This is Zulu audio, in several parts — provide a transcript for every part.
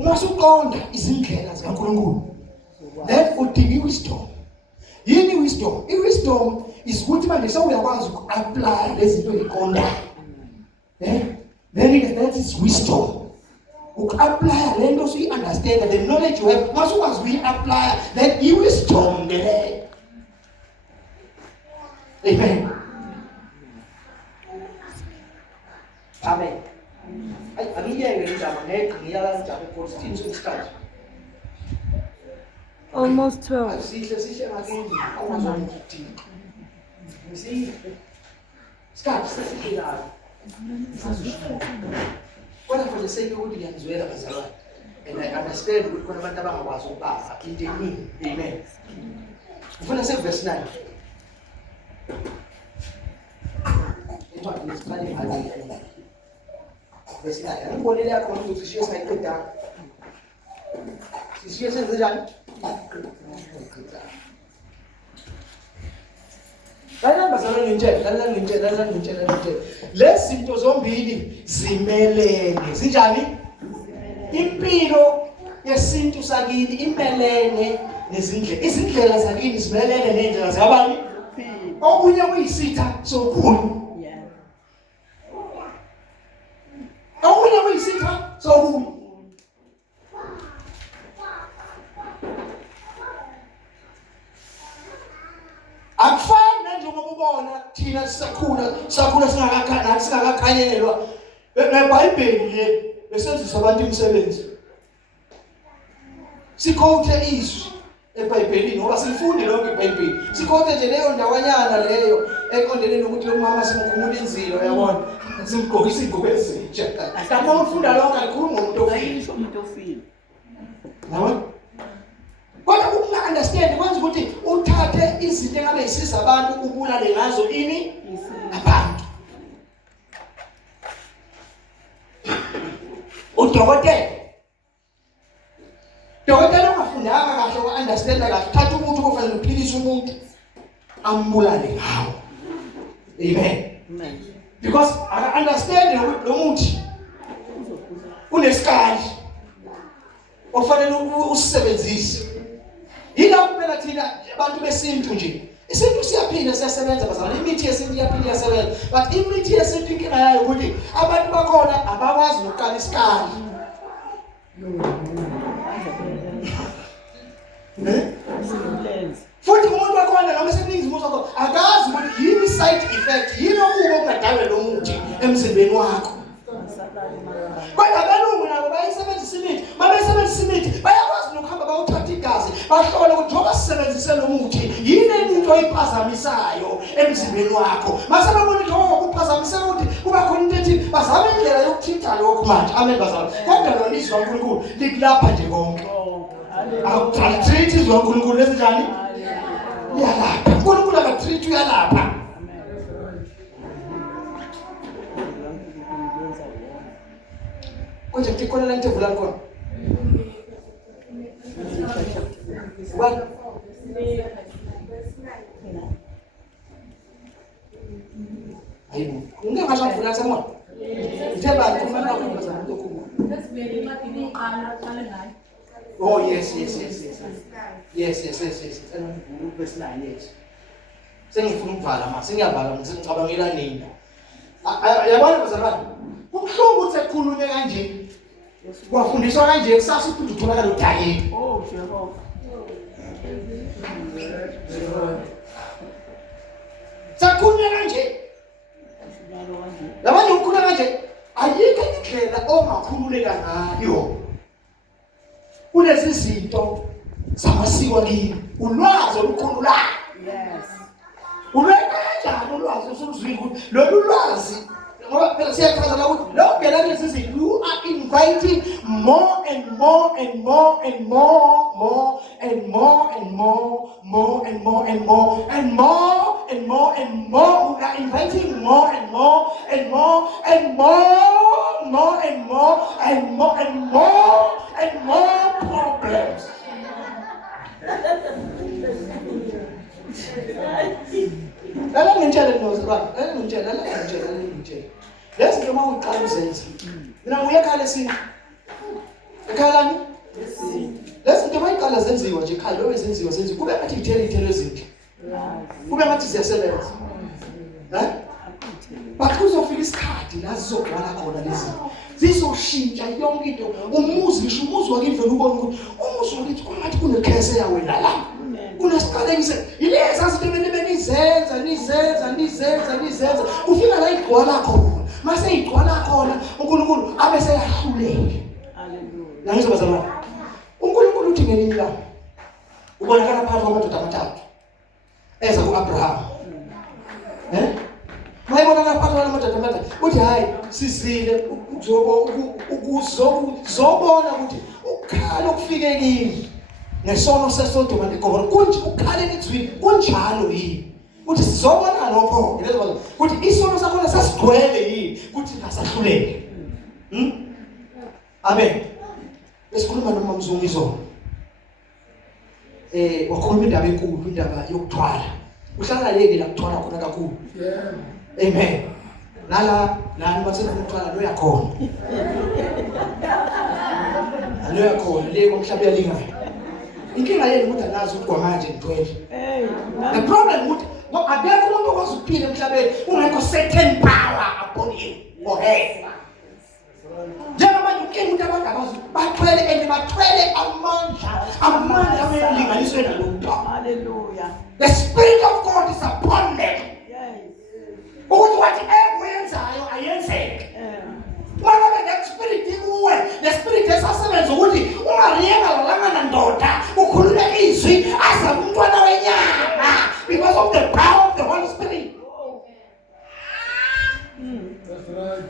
Uma usuqonda izindlela zikaNkulunkulu, then udinga wisdom. Yini wisdom? Wisdom is ukuthi manje sewuyakwazi uku-apply lezi zinto eziqondayo. Then that is wisdom. Uku-apply le nto usuyi-understand, the knowledge you have, uma usukwazi ukuyi-apply, then i-wisdom ngeleyo. Amen. Amen. Almost 12. What for the sake of good and I understand what Konamataba was about. Amen. When I say verse 9. Verse 9. I'm going to come to share my good down. She says the Jan. Lezi zinto zombili zimelene. Zinjani? Impilo yesintu sakini imelene nezindlela. Izindlela zakini zimelene nezindlela zabani? Okunye kuyisitha sokunye. Okunye kuyisitha sokunye. Akufana njengoba ubona thina sakhula singakakhanyelwa neBhayibheli le besenzisa abantu imisebenzi. Sikhothe izwi eBhayibhelini ngoba sifunde lonke iBhayibheli. Sikhothe nje leyo ndawanyana leyo eqondene nokuthi lo mama simkhumula inzilo uyabona. Simgqokisa izigqoko ezintsha. Kanti uma ufunda lonke alikhuluma umuntu ofile. Yabona? Kodwa ukunga-understand kwenza ukuthi uthathe izinto engabe zisiza abantu ubulale ngazo ini abantu. Udokotela ongafundanga kahle wa-understanda kahle thatha umuntu ofanele uphilise umuntu ambulale ngawo. Amen. Because aka-understand lo muthi unesikali ofanele usisebenzise. Yila kuphela thina abantu besintu nje. Isintu siyaphila siyasebenza bazalwane. Imithi yesintu iyaphila iyasebenza. But imithi yesintu inkinga yayo ukuthi abantu bakhona abakwazi nokuqala isikali. Futhi umuntu wakhona noma seningizimu zakho akazi ukuthi yini side effect, yini okubo okungadalwa lo muthi emzimbeni wakho. Kodwa abelungu nabo bayisebenzisa imithi. Babesebenzisa imithi bayakwazi nokuhamba bayothatha igazi bahlole ukuthi njengoba sisebenzise lo muthi yini into oyiphazamisayo emzimbeni wakho. Mase babona ukuthi ukuphazamiseka ukuthi kuba khona into ethi bazame indlela yokuthinta lokho manje. Amen bazalwane. Kodwa lona izwi kaNkulunkulu likulapha nje konke. Awutreat izwi kaNkulunkulu lezinjani? Uyalapha. uNkulunkulu akatreat uyalapha. Konje tikona la ntevula khona. What? Ayibo. Ungengasho mfuna semona. Ithemba kumana ukwenza into okukhulu. Oh yes. Yes. Verse 9 yes. Sengifuna ukuvala manje. Sengiyavala ngicabangela nini. Yabona bazalwane. Kubuhlungu ukuthi ekukhulunywe kanje. Kwafundiswa kanje kusasa ukuthi utholakala udayini. Oh Jehova. Sakhulunywe kanje. Yabona ukukhuluma kanje ayikho indlela ongakhululeka ngayo. Kulezi zinto zamasiko kini. Ulwazi olukhulula. Yes. Ulweka kanjani ulwazi usuluzwile ukuthi lolu lwazi ngoba phela siyachaza ukuthi lo ngena kulezi zinto you are inviting more and more and more and more and more and more and more and more and more and more and more. We are inviting more and more and more and more and more and more and more and more problems. Lala ngitshela nozibani, lala ngitshela. Lesi noma uqala uzenze. Mina uyekhala sini. Ekhaya iqalani lezi zinto mayiqala zenziwa nje ekhaya lobe zenziwa kube ngathi ithelo ezinhle kube ngathi ziyasebenza bakuzofika isikhathi la zizogcwala khona lezi zizoshintsha yonke into umuzi ngisho umuzi wakini vele ubona ukuthi umuzi wakithi kungathi kunekhese yawena la kunesiqalekise ilezi zinto nizenza ufika la igcwala khona mase igcwala khona uNkulunkulu abe seyahluleke haleluya ngizobazama uNkulunkulu uthi ngelinye ilanga ubonakala phakathi kwamadoda amathathu eza kuAbraham mayibonakala phakathi kwamadoda amathathu uthi hayi sizile ukuzobona ukuthi ukhala okufike kimi nesono seSodoma neGomora kunje ukhale nizwini kunjalo yini uthi sizobona lokho ukuthi isono sakho sasigcwele yini ukuthi ngasahluleke amen esikhuluma noma mzungizona wakhuluma indaba enkulu indaba yokuthwala uhlala leke la kuthwala khona kakhulu amen nala basena ukuthwala lo yakhona alo yakhona le komhlaba yalingayo inkinga yenu ukuthi anazi ukuthi kwamanje ngithwele the problem ukuthi akekho umuntu okwazi ukuphila emhlabeni ungekho certain power upon him or her njengoba inkinga ukuthi abantu abazi bathwele and bathwele amandla amelinganiswe nalokho hallelujah the spirit of God is upon them ukuthi whatever yenzayo ayenzeke Mara that spirit ikuwe the spirit esasebenza ukuthi ungayenga lalanga ndoda ukhulule izwi aza umntwana wenyama because of the power of the Holy Spirit. That's right.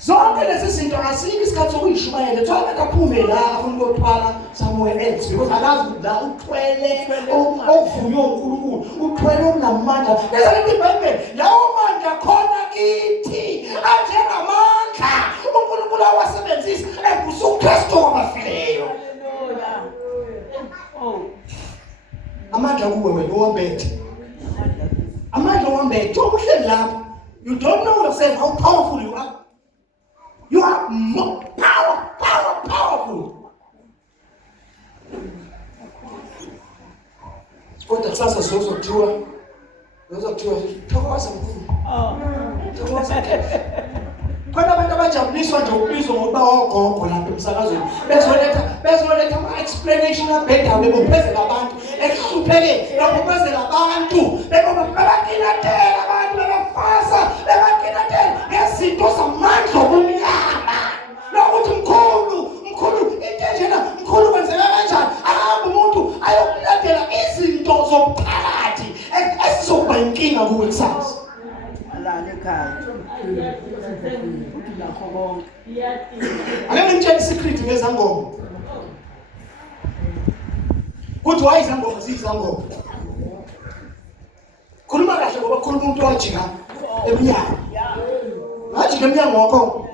Zonke lezi zinto asikho isikhathi sokuyishumayela thola kaphume la afuna ukuthwala somewhere else because akazi la uthwele ovunywe uNkulunkulu uthwele unamandla bese lithi iBhayibheli lawo mandla khona kithi anjengamandla uNkulunkulu awasebenzisa ebusa uKristu kwabafileyo. Haleluya. Amandla kuwe wena owambethe amandla owambethe uhleli lapha you don't know yourself how powerful you are. You are more powerful. Kodwa sasa sizokuthiwa thokoza mkhulu. Thokoza. Kodwa abantu abajabuliswa nje ukubizwa ngokuba ogogo lapha emsakazweni bezoletha ama explanation abhedda bebophezela abantu ekuhlupheke nokuphezela abantu bebakinatela abantu bebafasa bebakinatela ngezinto zamandla omnyama nokuthi mkhulu into njena mkhulu kwenzeka kanjani ahamba umuntu ayokulandela izinto zomphakathi esizokuba inkinga kuwe kusasa alale ekhaya nakho konke ake ngitshela secret ngezangoma kuthi why izangoma zizangoma khuluma kahle ngoba khuluma umuntu wajika emnyango wajika emnyango wakho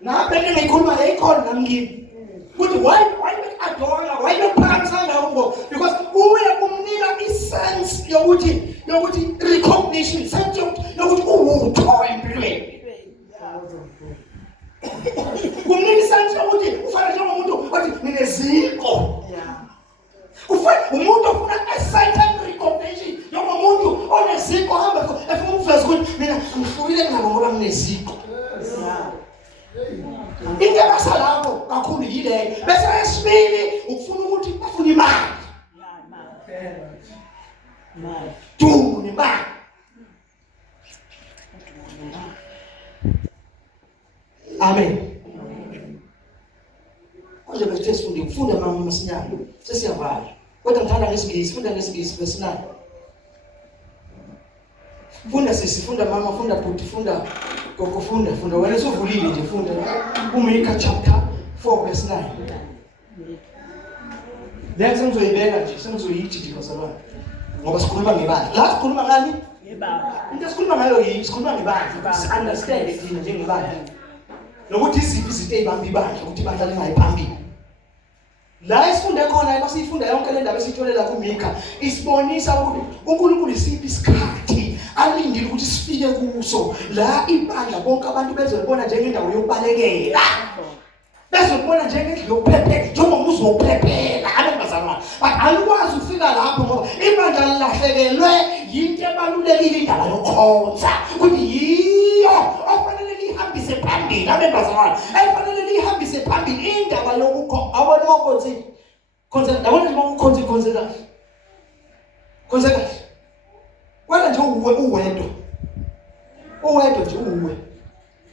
nabeke ngikhuluma leyikhona namngini kuthi why adora why bephakamisa ngawo because uye kumnika isense yokuthi recognition sense yokuthi uwutho empilweni kumnika isense yokuthi ufana njengomuntu othi mineziko ufana umuntu ofuna excited recognition njengomuntu oneziko hamba efuna ukuveza ukuthi mina ngifuyile ngoba ngineziko into abasalapho kakhulu yile bese esibili ukufuna ukuthi bafuna imali dumuni imali amen konje bese sifunde ukufunda mama masinyana sesiyavala kodwa ngithanda ngesingisi funda ngesingisi verse 9 funda sisifunda mama funda bhuti funda gogo funda wena sovulile nje funda uMika chapter 4 verse 9 la sengizoyibeka nje sengizoyithi nje bazalwane ngoba sikhuluma ngebandla la sikhuluma ngani ngebandla into sikhuluma ngayo yini sikhuluma ngebandla si understand thina njengebandla nokuthi iziphi izinto ezibamba ibandla ukuthi ibandla lingayiphambili la esifunde khona basifunda yonke le ndaba esitholela kuMika isibonisa ukuthi uNkulunkulu isiphi isikhathi alindile ukuthi sifike kuso la ibandla bonke abantu bezobona njengendawo yokubalekela bese ubona njengendlu yokuphephela njengoba uzophephela abazalwane but alikwazi ukufika lapho ngoba ibandla lilahlekelwe yinto ebalulekile indaba yokukhonza ukuthi yiyo ofanele lihambise phambili abazalwane efanele lihambise phambili indaba yokukhonza abona makonzi konza ndabona nje makonzi konza kahle wena nje uwedwa nje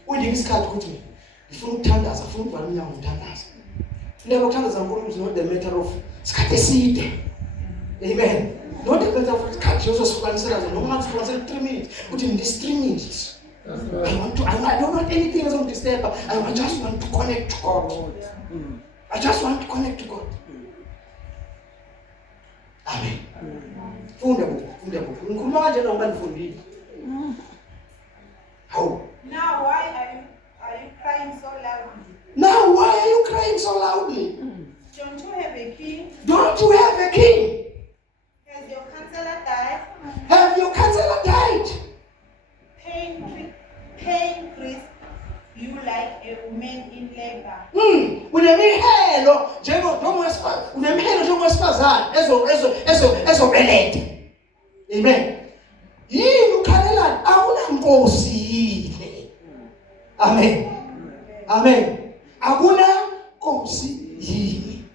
uye isikhathi ukuthi ngifuna ukuthandaza ufuna ukubhala umnyango ukuthandaza lebo ukuthandaza uNkulunkulu is not the matter of isikhathi eside amen not the matter of isikhathi uzosifakanisela noma ungasifakanisela 3 minutes uthi in this 3 minutes I don't want anything else to disturb. I just want to connect to God. I just want to connect to God. Amen. Funda buku. Ngikhuluma kanje noma ngifundile. How? Now why are you crying so loudly? Now why are you crying so loudly? Don't you have a king? Don't you have a king? Has your counselor died? Have your counselor died? Pain Chris, you like a woman in labor. Unemihelo njengowesifazane ezobeletha. Amen. Yini ukhalelani akunankosi yini. Amen. Akunankosi yini.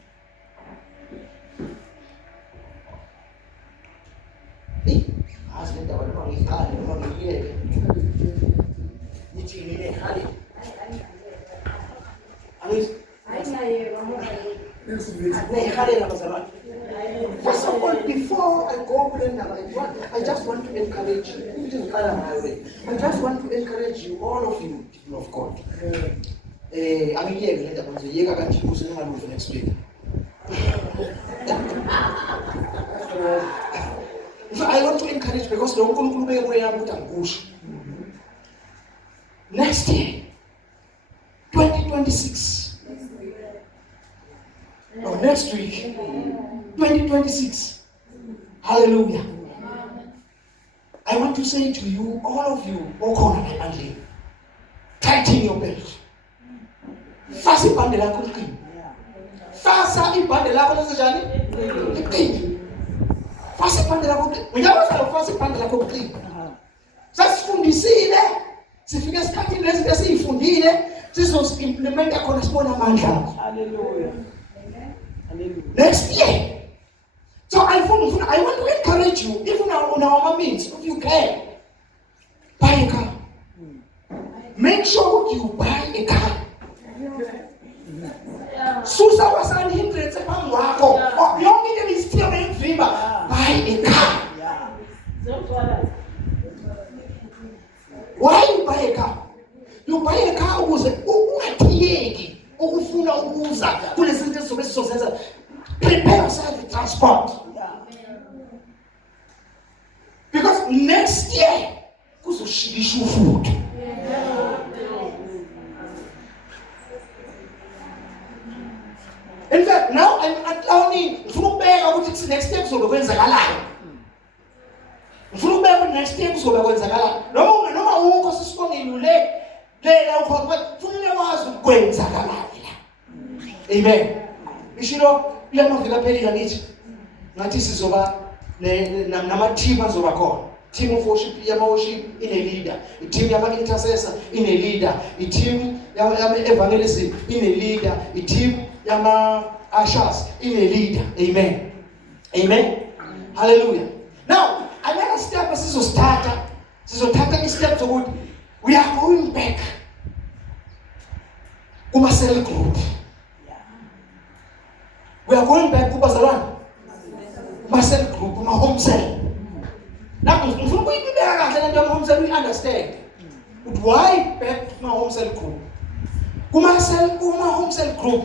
Asindaba noma ngikhale noma ngiyeke. First of all, before I go I just want to encourage you. I just want to encourage you, all of you, people of God. Next week. So I want to encourage because next year, 2026. Or next week, 2026. Hallelujah. I want to say to you, all of you, tighten your belt. Fasa ibhande lakho liqine. Fasa ibhande lakho lesijani? Liqine. Fasa ibhande lakho liqine. Uyawazi fasa ibhande lakho liqine. Sasifundisile, sifike esikhathini lesi esiyifundile, sizoimplementa khona sibona amandla. Hallelujah. Next year. So I want to encourage you, even on our means, if you can, buy a car. Make sure you buy a car. Susa wasani hindrance phambi kwakho. Yonke into isithiyo beyivimba, buy a car. Why you buy a car? You buy a car ukuze ungathiyeki ukufuna ukuza kulezinto ezizobe sizozenza. Prepare yourself for transport. Because next year kuzoshilisha ufuthi. In fact, now I'm allowing ngifuna ukubeka ukuthi next year kuzobe kwenzakalani. Ngifuna ukubeka ukuthi next year kuzobe kwenzakalani. Noma ukho sisibongile lela ukhona kufanele wazi ukwenzakalani la. Amen. Ishilo lemavika phela ngithi ngathi sizoba nama-team azoba khona. Team of worship, worship in a leader. A team yama-intercessor in a leader. A team yama-evangelism in a leader. A team yama-ushers in a leader. Amen. Amen. Hallelujah. Now, another step sizothatha i-step sokuthi we are going back kuma-cell group. We are going back kubazalwane ma-cell group, ma-home cell. Now, ngifuna ukuyibeka kahle lento ya-home cell, we understand. But why back to ma-home cell group? Kuma-home cell group.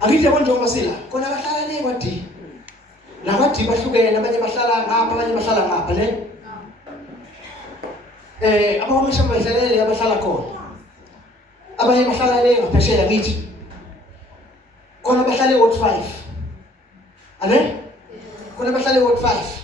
Angithi yabona njengoba sila, khona bahlala le kwadi. Nabadi bahlukene, abanye bahlala ngapha, abanye bahlala ngapha, ne? Abahomesha bahlalele abahlala khona. Abanye bahlala le ngaphesheya ngithi. Khona bahlale Ward 5. Khona bahlale Ward 5.